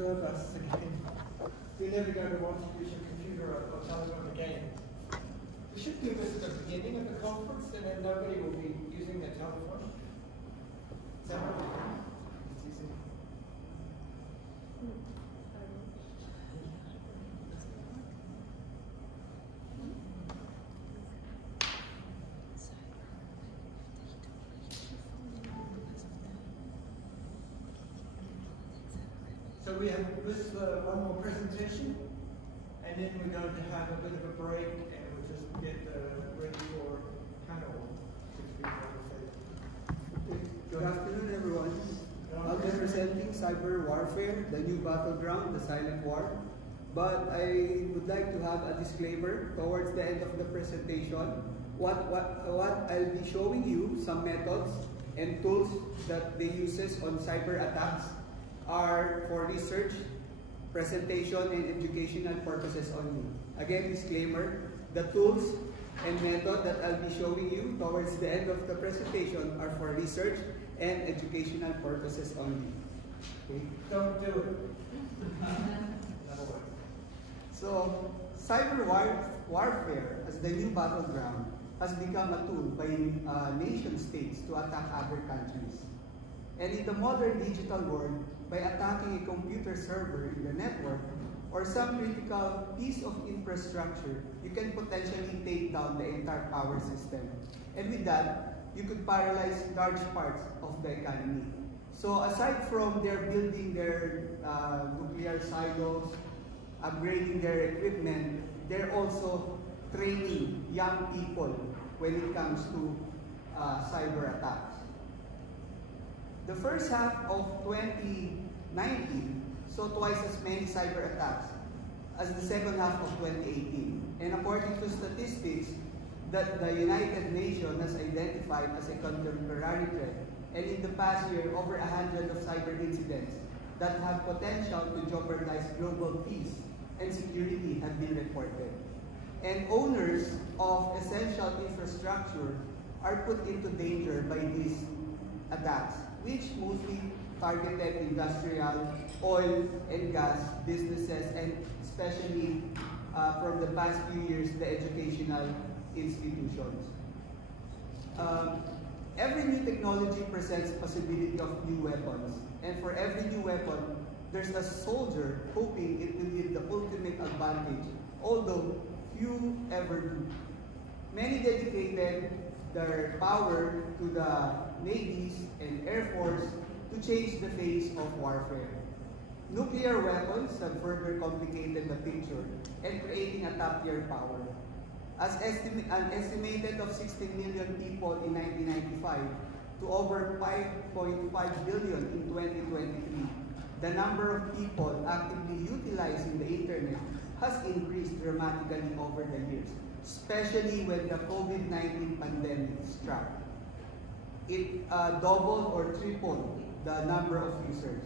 disturb us again. We're never going to want to use your computer or telephone again. We should do this at the beginning of the conference, and then nobody will be using their telephone. Is that what we're doing? It's easy. So we have this one more presentation, and then we're going to have a bit of a break, and we'll just get ready for panel 6 Good afternoon, everyone. I'll be presenting cyber warfare, the new battleground, the silent war. But I would like to have a disclaimer towards the end of the presentation. What I'll be showing you, some methods and tools that they uses on cyber attacks are for research, presentation, and educational purposes only. Again, disclaimer, the tools and method that I'll be showing you towards the end of the presentation are for research and educational purposes only. Okay? Don't do it. So, cyber warfare as the new battleground has become a tool by nation states to attack other countries. And in the modern digital world, by attacking a computer server in the network or some critical piece of infrastructure, you can potentially take down the entire power system. And with that, you could paralyze large parts of the economy. So aside from their building their nuclear silos, upgrading their equipment, they're also training young people when it comes to cyber attacks. The first half of 2019 saw twice as many cyber attacks as the second half of 2018. And according to statistics that the United Nations has identified as a contemporary threat, and in the past year, over 100 of cyber incidents that have potential to jeopardize global peace and security have been reported. And owners of essential infrastructure are put into danger by these attacks, which mostly targeted industrial, oil and gas businesses, and especially from the past few years, the educational institutions. Every new technology presents possibility of new weapons, and for every new weapon, there's a soldier hoping it will give the ultimate advantage, although few ever do. Many dedicated their power to the navies and air force to change the face of warfare. Nuclear weapons have further complicated the picture and creating a top-tier power. An estimated of 16 million people in 1995 to over 5.5 billion in 2023, the number of people actively utilizing the internet has increased dramatically over the years, especially when the COVID-19 pandemic struck. It doubled or tripled the number of users.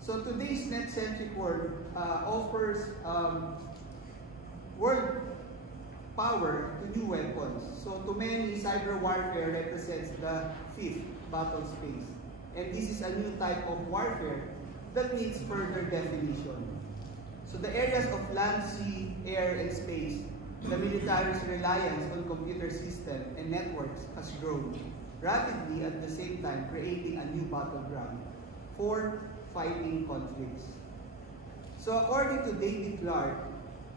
So today's net-centric world offers world power to new weapons. So to many, cyber warfare represents the fifth battle space. And this is a new type of warfare that needs further definition. So the areas of land, sea, air, and space, the military's reliance on computer systems and networks has grown rapidly, at the same time creating a new battleground for fighting conflicts. So according to David Clark,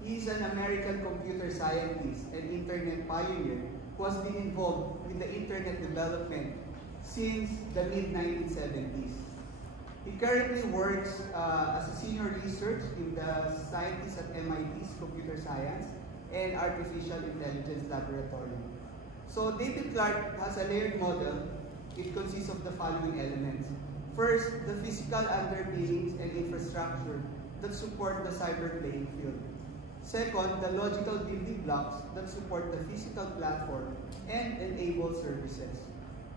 he is an American computer scientist and internet pioneer who has been involved with the internet development since the mid-1970s. He currently works as a senior researcher in the scientists at MIT's Computer Science and Artificial Intelligence Laboratory. So David Clark has a layered model. It consists of the following elements. First, the physical underpinnings and infrastructure that support the cyber playing field. Second, the logical building blocks that support the physical platform and enable services.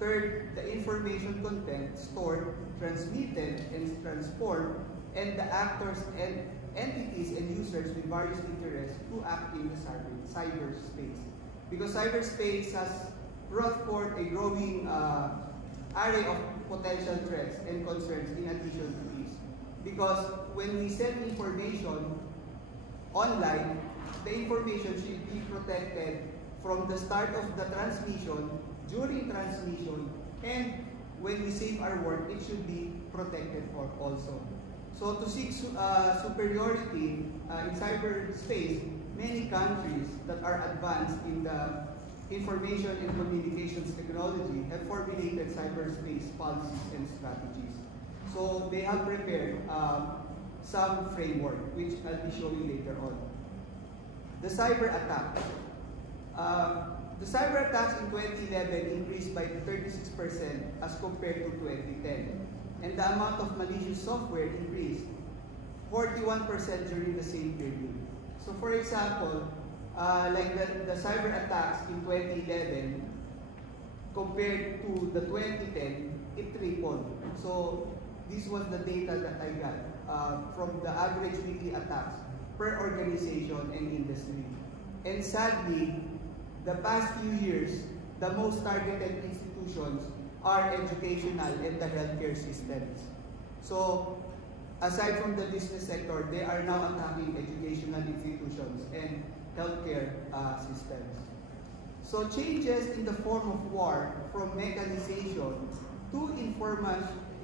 Third, the information content stored, transmitted, and transformed, and the actors and entities and users with various interests who act in the cyberspace. Because cyberspace has brought forth a growing array of potential threats and concerns in addition to these. because when we send information online, the information should be protected from the start of the transmission, during transmission, and when we save our work, it should be protected also. So to seek superiority in cyberspace, many countries that are advanced in the information and communications technology have formulated cyberspace policies and strategies. So they have prepared some framework, which I'll be showing later on. The cyber attacks. The cyber attacks in 2011 increased by 36% as compared to 2010. And the amount of malicious software increased 41% during the same period. So for example, like the cyber attacks in 2011 compared to the 2010, it tripled. So this was the data that I got from the average weekly attacks per organization and industry. And sadly, the past few years, the most targeted institutions are educational and the healthcare systems. So aside from the business sector, they are now attacking educational institutions and healthcare systems. So changes in the form of war, from mechanization to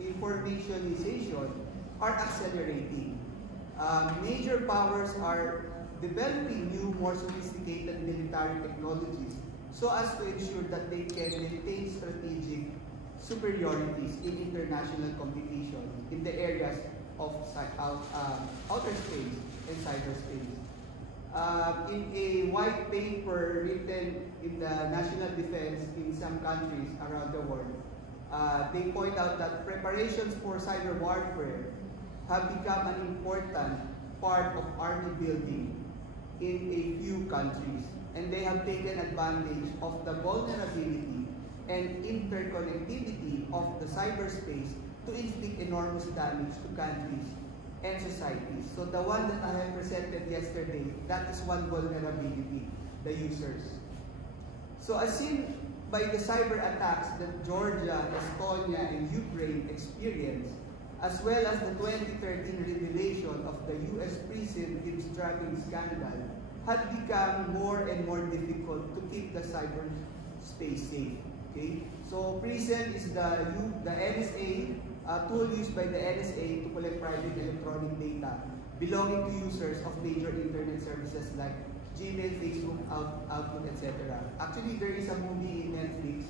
informationization, are accelerating. Major powers are developing new, more sophisticated military technologies so as to ensure that they can maintain strategic superiorities in international competition in the areas of outer space and cyberspace. In a white paper written in the national defense in some countries around the world, they point out that preparations for cyber warfare have become an important part of army building in a few countries, and they have taken advantage of the vulnerability and interconnectivity of the cyberspace to inflict enormous damage to countries and societies. So the one that I have presented yesterday, that is one vulnerability, the users. So as seen by the cyber attacks that Georgia, Estonia, and Ukraine experienced, as well as the 2013 revelation of the US prison eavesdropping scandal, had become more and more difficult to keep the cyberspace safe. Okay? So PRISM is the NSA tool used by the NSA to collect private electronic data belonging to users of major internet services like Gmail, Facebook, Outlook, etc. Actually, there is a movie in Netflix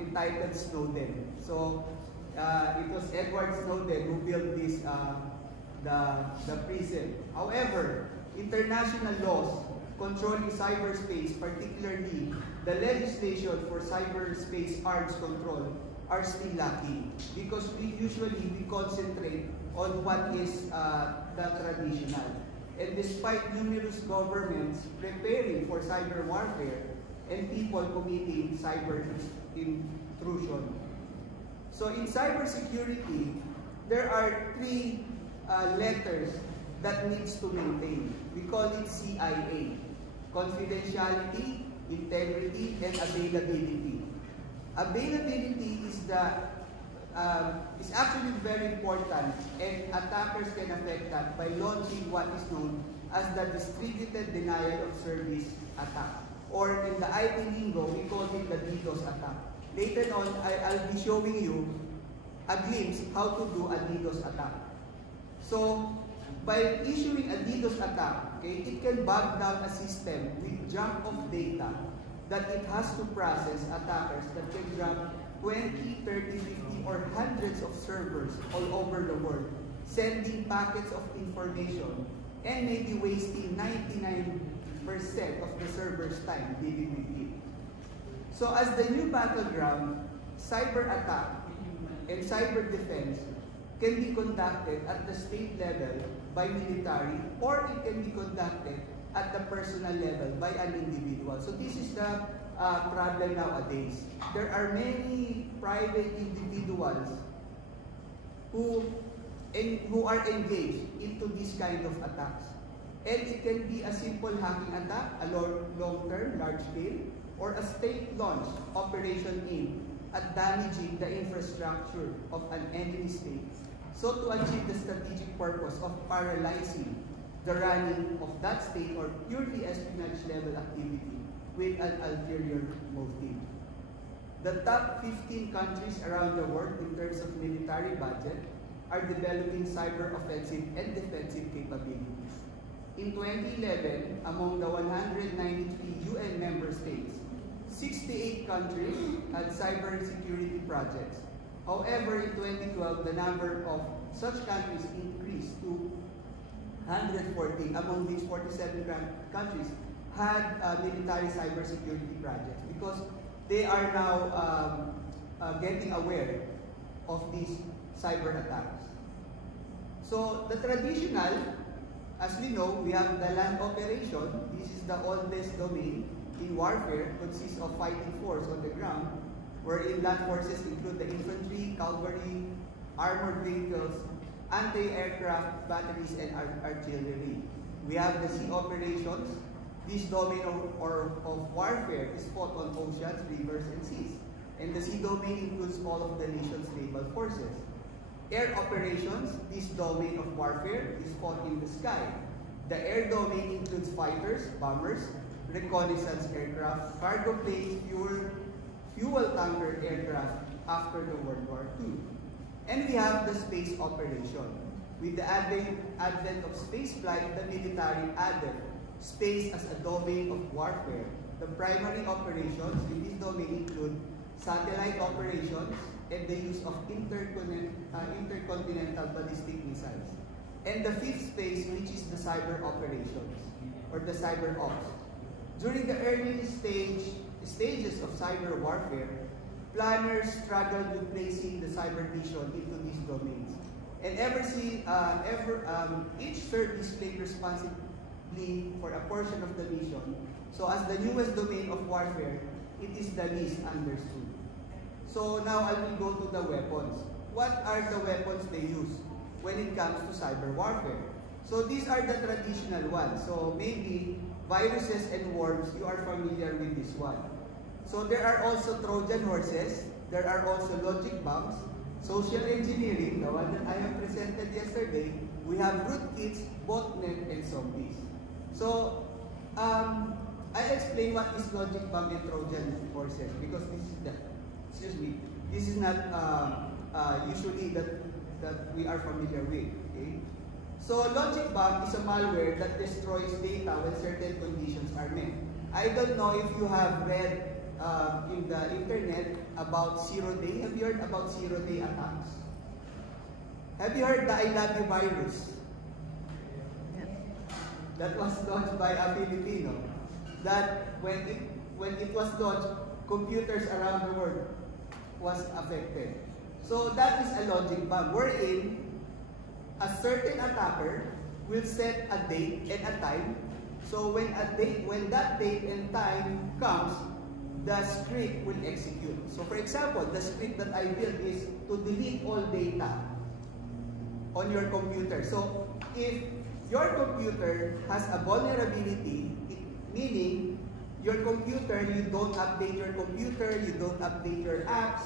entitled Snowden. So it was Edward Snowden who built this the PRISM. However, international laws controlling cyberspace, particularly the legislation for cyberspace arms control, are still lacking because we usually concentrate on what is the traditional. And despite numerous governments preparing for cyber warfare and people committing cyber intrusion. So in cybersecurity, there are three letters that needs to maintain. We call it CIA: confidentiality, integrity, and availability. Availability is actually very important, and attackers can affect that by launching what is known as the distributed denial of service attack, or in the IT lingo, we call it the DDoS attack. Later on, I'll be showing you a glimpse how to do a DDoS attack. So, by issuing a DDoS attack, okay, it can bog down a system with jump of data that it has to process. Attackers that can jump 20, 30, 50, or hundreds of servers all over the world, sending packets of information and maybe wasting 99% of the server's time dealing with it. So as the new battleground, cyber attack and cyber defense can be conducted at the state level by military, or it can be conducted at the personal level by an individual. So this is the problem nowadays. There are many private individuals who are engaged into this kind of attacks. And it can be a simple hacking attack, a long-term, large-scale, or a state-launched operation aimed at damaging the infrastructure of an enemy state so to achieve the strategic purpose of paralyzing the running of that state or purely espionage level activity with an ulterior motive. The top 15 countries around the world in terms of military budget are developing cyber offensive and defensive capabilities. In 2011, among the 193 UN member states, 68 countries had cybersecurity projects. However, in 2012, the number of such countries increased to 114. Among these 47 countries had military cybersecurity projects because they are now getting aware of these cyber attacks. So the traditional, as we know, we have the land operation. This is the oldest domain in warfare, consists of fighting force on the ground, wherein land forces include the infantry, cavalry, armored vehicles, anti-aircraft batteries, and artillery. We have the sea operations. This domain of warfare is fought on oceans, rivers, and seas. And the sea domain includes all of the nation's naval forces. Air operations, this domain of warfare is fought in the sky. The air domain includes fighters, bombers, reconnaissance aircraft, cargo planes, fuel tanker aircraft after the World War II. And we have the space operation. With the advent of spaceflight, the military added space as a domain of warfare. The primary operations in this domain include satellite operations and the use of intercontinental ballistic missiles. And the fifth space, which is the cyber operations, or the cyber ops. During the early stages of cyber warfare, planners struggled with placing the cyber vision into these domains. And each service claimed responsibility for a portion of the mission. So as the newest domain of warfare, it is the least understood. So now I will go to the weapons. What are the weapons they use when it comes to cyber warfare? So these are the traditional ones. So maybe viruses and worms, you are familiar with this one. So there are also Trojan horses, there are also logic bombs, social engineering, the one that I have presented yesterday. We have rootkits, botnet, and zombies. So I'll explain what is logic bomb and Trojan horses because this is not usually that we are familiar with. Okay? So logic bomb is a malware that destroys data when certain conditions are met. I don't know if you have read in the internet about zero-day. Have you heard about zero-day attacks? Have you heard the I love you virus? That was launched by a Filipino. That when it was launched, computers around the world was affected. So that is a logic bomb wherein a certain attacker will set a date and a time. So when that date and time comes, the script will execute. So for example, the script that I built is to delete all data on your computer. So if your computer has a vulnerability, meaning your computer, you don't update your computer, you don't update your apps,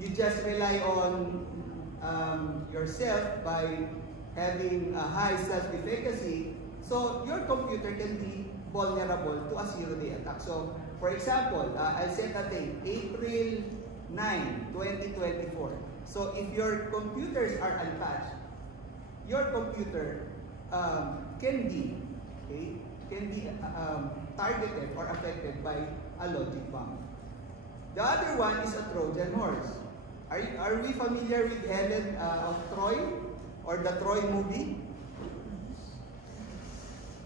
you just rely on yourself by having a high self-efficacy, so your computer can be vulnerable to a zero-day attack. So, for example, I'll set a date, April 9, 2024. So, if your computers are unpatched, your computer can be targeted or affected by a logic bomb. The other one is a Trojan horse. Are we familiar with Helen of Troy or the Troy movie?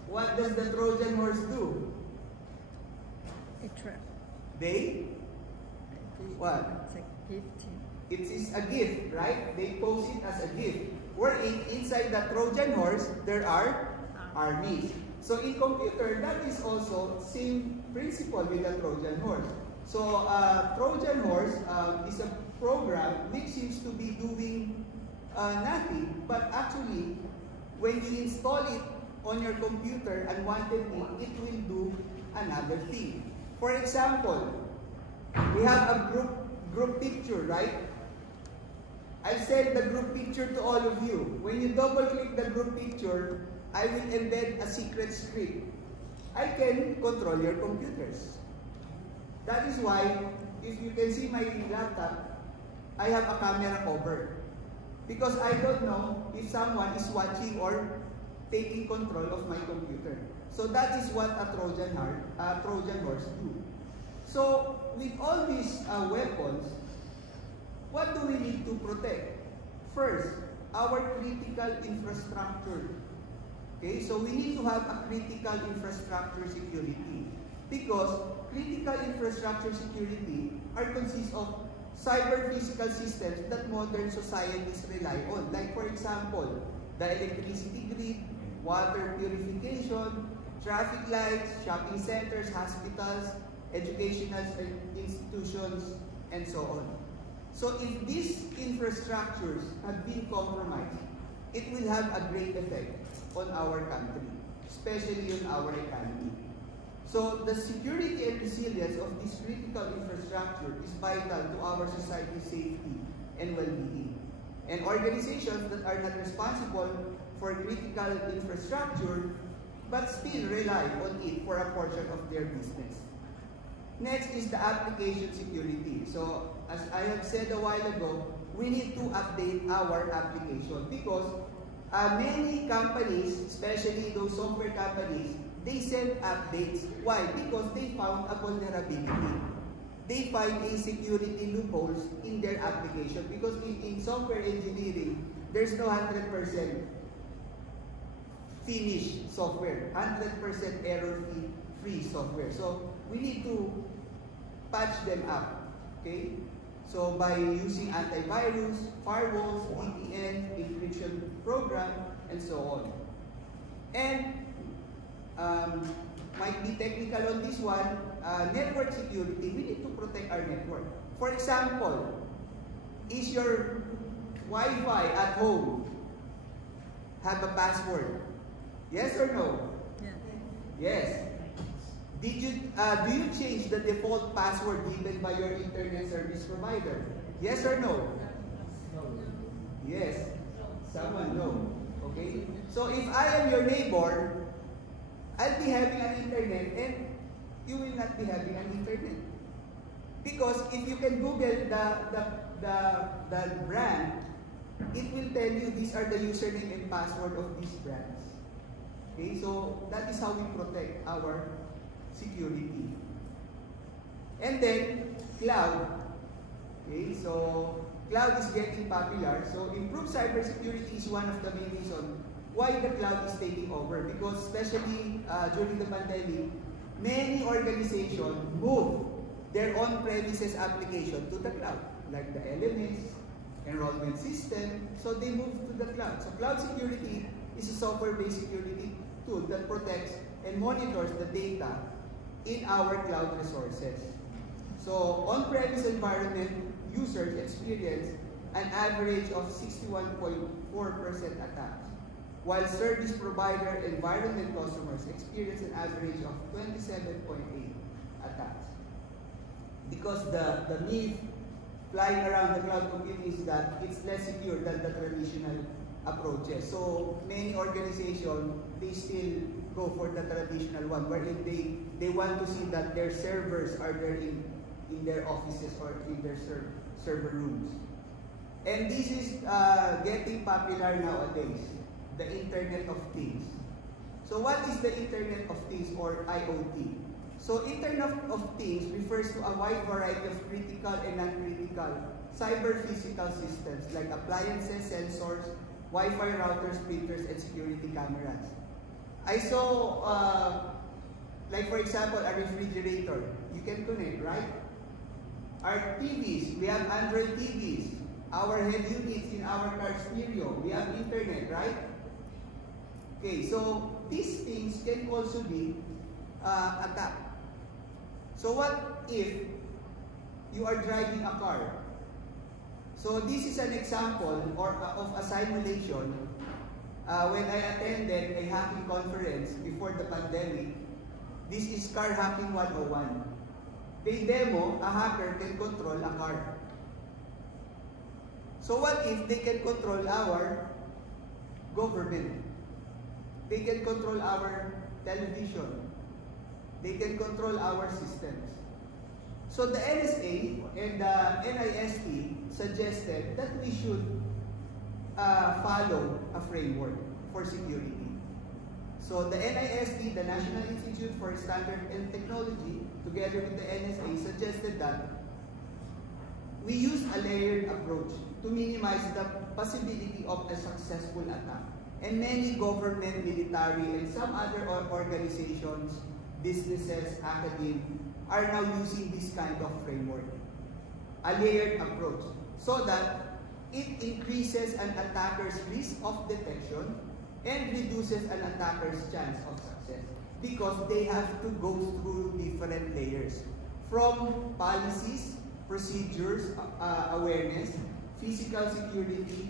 What does the Trojan horse do? A trap. What? It's a gift. It is a gift, right? They pose it as a gift. Wherein inside the Trojan horse, there are armies. So in computer, that is also same principle with the Trojan horse. So Trojan horse is a program which seems to be doing nothing, but actually, when you install it on your computer unwantedly, it will do another thing. For example, we have a group picture, right? I'll send the group picture to all of you. When you double click the group picture, I will embed a secret script. I can control your computers. That is why, if you can see my laptop, I have a camera cover. Because I don't know if someone is watching or taking control of my computer. So that is what a Trojan horse do. So with all these weapons, what do we need to protect? First, our critical infrastructure. Okay, so we need to have a critical infrastructure security. Because critical infrastructure security consists of cyber physical systems that modern societies rely on. Like for example, the electricity grid, water purification, traffic lights, shopping centers, hospitals, educational institutions, and so on. So if these infrastructures have been compromised, it will have a great effect on our country, especially on our economy. So the security and resilience of this critical infrastructure is vital to our society's safety and well-being. And organizations that are not responsible for critical infrastructure but still rely on it for a portion of their business. Next is the application security. So as I have said a while ago, we need to update our application because many companies, especially those software companies, they send updates. Why? Because they found a vulnerability. They find a security loopholes in their application because in software engineering, there's no 100% finished software, 100% error-free software. So we need to patch them up, okay? So by using antivirus, firewalls, VPN, encryption program, and so on. And might be technical on this one, network security, we need to protect our network. For example, is your Wi-Fi at home have a password? Yes or no? Yeah. Yes. Do you change the default password given by your internet service provider? Yes or no? Yes. Someone no. Okay? So if I am your neighbor, I'll be having an internet and you will not be having an internet. Because if you can Google the brand, it will tell you these are the username and password of these brands. Okay, so that is how we protect our security. And then cloud. Okay, so cloud is getting popular. So improved cybersecurity is one of the main reasons why the cloud is taking over. Because especially during the pandemic, many organizations move their on-premises application to the cloud, like the LMS, enrollment system. So they move to the cloud. So cloud security is a software-based security tool that protects and monitors the data in our cloud resources. So on-premise environment users experience an average of 61.4% attacks, while service provider environment customers experience an average of 27.8 attacks. Because the myth flying around the cloud computing is that it's less secure than the traditional approaches. So many organizations, they still go for the traditional one, wherein they want to see that their servers are there in their offices or in their server rooms. And this is getting popular nowadays, the Internet of Things. So what is the Internet of Things or IoT? So Internet of Things refers to a wide variety of critical and non-critical cyber-physical systems like appliances, sensors, Wi-Fi routers, printers, and security cameras. I saw, like for example, a refrigerator. You can connect, right? Our TVs, we have Android TVs. Our head units in our car stereo, we have internet, right? Okay, so these things can also be attacked. So what if you are driving a car? So this is an example of a simulation when I attended a hacking conference before the pandemic. This is Car Hacking 101. They demo a hacker can control a car. So So what if they can control our government? They can control our television. They can control our systems. So the NSA and the NIST suggested that we should follow a framework for security. So the NIST, the National Institute for Standard and Technology, together with the NSA, suggested that we use a layered approach to minimize the possibility of a successful attack. And many government, military, and some other organizations, businesses, academia, are now using this kind of framework, a layered approach, so that it increases an attacker's risk of detection and reduces an attacker's chance of success, because they have to go through different layers, from policies, procedures, awareness, physical security,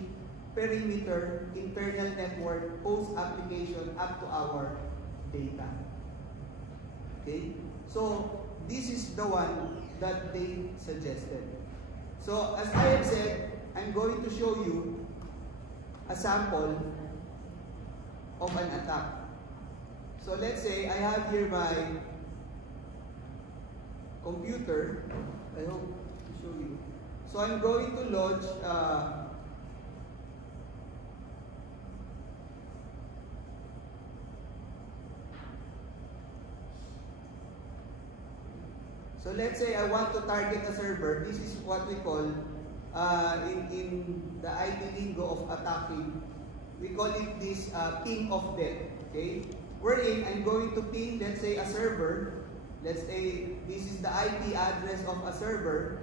perimeter, internal network, post-application, up to our data. Okay? So, this is the one that they suggested. So, as I have said, I'm going to show you a sample of an attack. So, let's say I have here my computer. I hope to show you. So, I'm going to launch so let's say I want to target a server. This is what we call, in the IT lingo of attacking, we call it this ping of death. Okay? Wherein I'm going to ping, let's say, a server. Let's say this is the IP address of a server.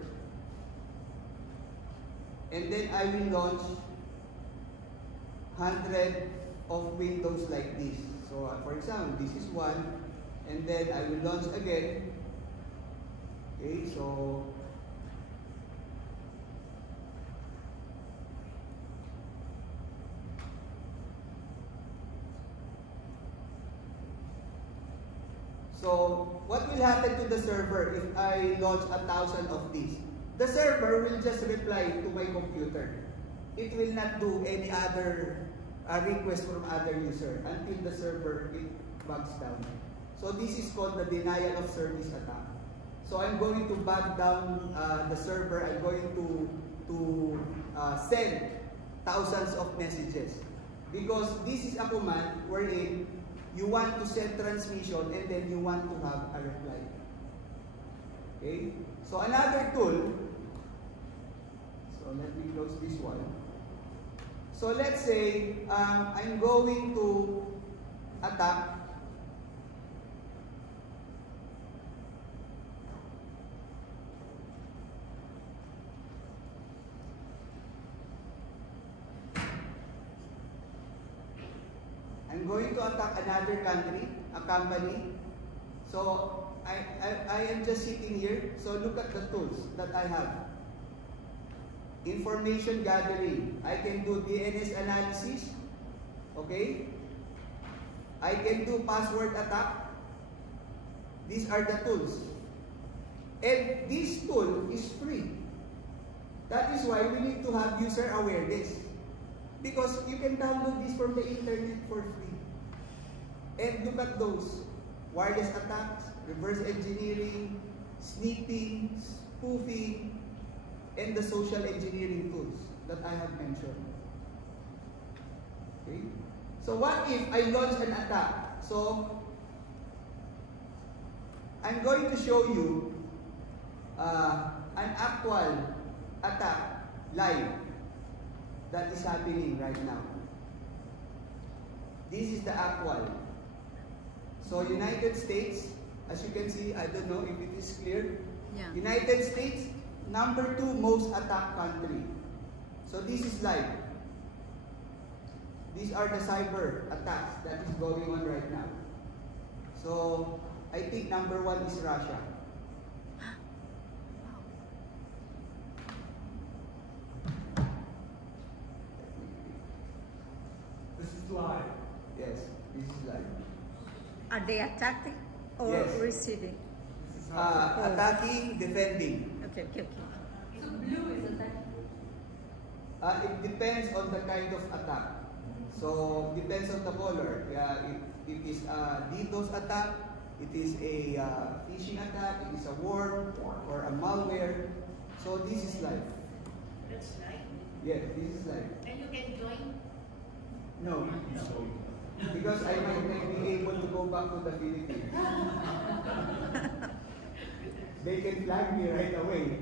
And then I will launch 100 of windows like this. So, for example, this is one. And then I will launch again. Okay, so what will happen to the server if I launch 1,000 of these? The server will just reply to my computer. It will not do any other request from other user until the server bogs down. So this is called the denial of service attack. So I'm going to bog down the server. I'm going to send thousands of messages, because this is a command wherein you want to send transmission and then you want to have a reply. Okay? So another tool. So let me close this one. So let's say I'm going to attack another country, a company. So I am just sitting here. So look at the tools that I have. Information gathering. I can do DNS analysis. Okay? I can do password attack. These are the tools. And this tool is free. That is why we need to have user awareness. Because you can download this from the internet for free. And look at those. Wireless attacks, reverse engineering, sneaking, spoofing, and the social engineering tools that I have mentioned. Okay? So what if I launch an attack? So I'm going to show you an actual attack live that is happening right now. This is the actual. So United States, as you can see, I don't know if it is clear. Yeah. United States, #2 most attacked country. So this is live. These are the cyber attacks that is going on right now. So I think #1 is Russia. This is live. Yes, this is live. Are they attacking or Yes. receiving? This is how. Attacking, defending. Okay. So blue is attacking. It depends on the kind of attack. So, depends on the color. It is a DDoS attack, it is a phishing attack, it is a worm or a malware. So, this is live. That's right. Yes, this is live. And you can join? No, because I might not be able to go back to the Philippines. They can flag me right away.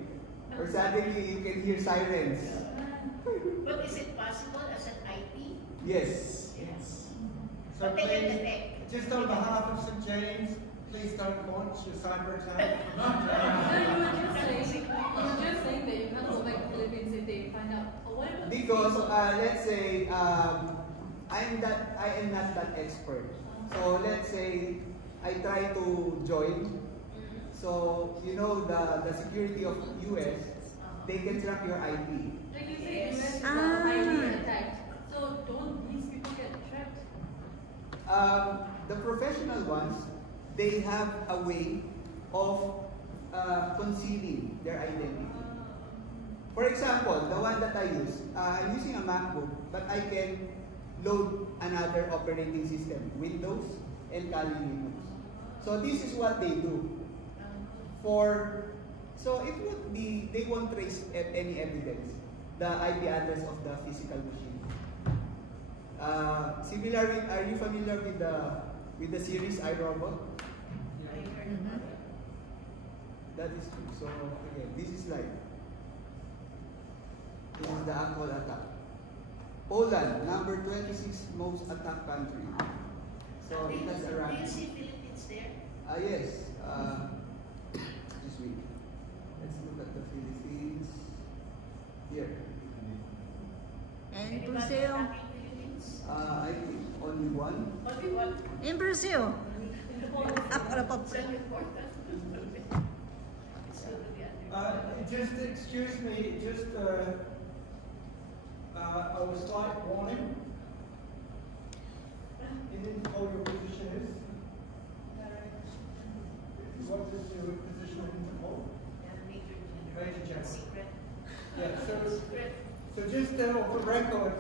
Or suddenly you can hear sirens. But is it possible as an IP? Yes. Yes. So But they can please, detect. just on behalf of St. James, please don't launch your cyber attack. No, you were just saying that you can't go back to the Philippines if they find out. Or what about Because let's say I am not that expert. So let's say I try to join. So you know the security of US, they can track your IP. like you say, Yes. US is Ah. highly attacked. So don't these people get trapped? The professional ones, they have a way of concealing their identity. For example, the one that I use, I'm using a MacBook, but I can load another operating system, Windows and Kali Linux. So this is what they do. So it would be, they won't trace any evidence, the IP address of the physical machine. Similarly, are you familiar with the series iRobot? I heard Mhm. about it. That is true. So again, this is like, this is the actual attack. Poland, number 26 most attacked country. So it has a Do you ranking. see Philippines there? Yes. This week. Let's look at the Philippines. Here. And Anybody Brazil. attacking Philippines? I think only one. Only one. In Brazil. It's so important. It's good to be under. Just excuse me, just a slight warning. You didn't hold your position is. What is your position in Interpol? Major General. Secret. Yeah, so, Secret. so just off the record,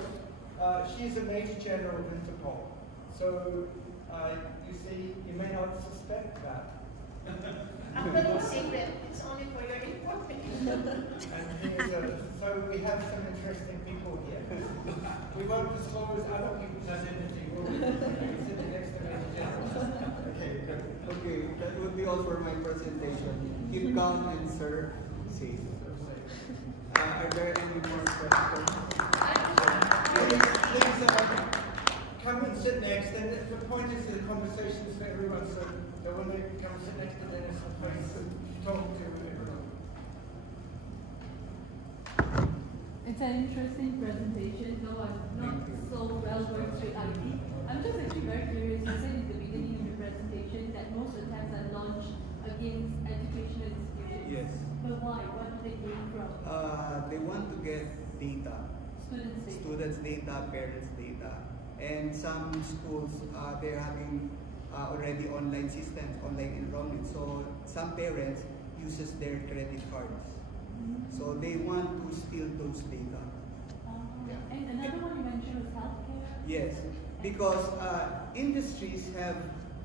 she's a Major General of Interpol. So, you see, you may not suspect that. Actually, it's secret. It's only for your information. And so we have some interesting people here. We won't disclose other people's identity, will we? Sitting next to Major General. Okay, good. Okay, that would be all for my presentation. Keep calm and serve safe. Are there any more questions? Please, come and sit next. And the point is the conversation is for everyone, so when they come sit next to Dennis and face talk to everyone. It's an interesting presentation, though I'm not so well versed with IT. I'm just actually very curious. You said in the beginning of your presentation that most attacks are launched against educational institutions. Yes. But why? What do they gain from They want to get data. students' data? Students' data, parents' data. And some schools, they're having already online systems, online enrollment. So some parents uses their credit cards. So they want to steal those data. Yeah. And another one you mentioned was healthcare. Yes, because industries have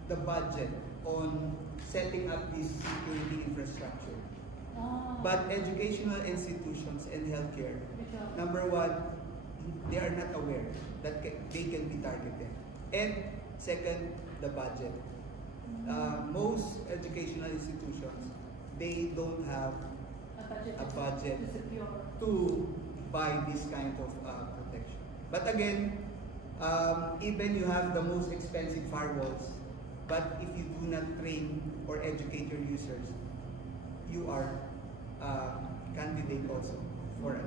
the budget on setting up this security infrastructure. But educational institutions and healthcare, Which are- number one, they are not aware that they can be targeted. And second, the budget. Most educational institutions, they don't have a a budget to secure. to buy this kind of protection. But again, even you have the most expensive firewalls, but if you do not train or educate your users, you are candidate also for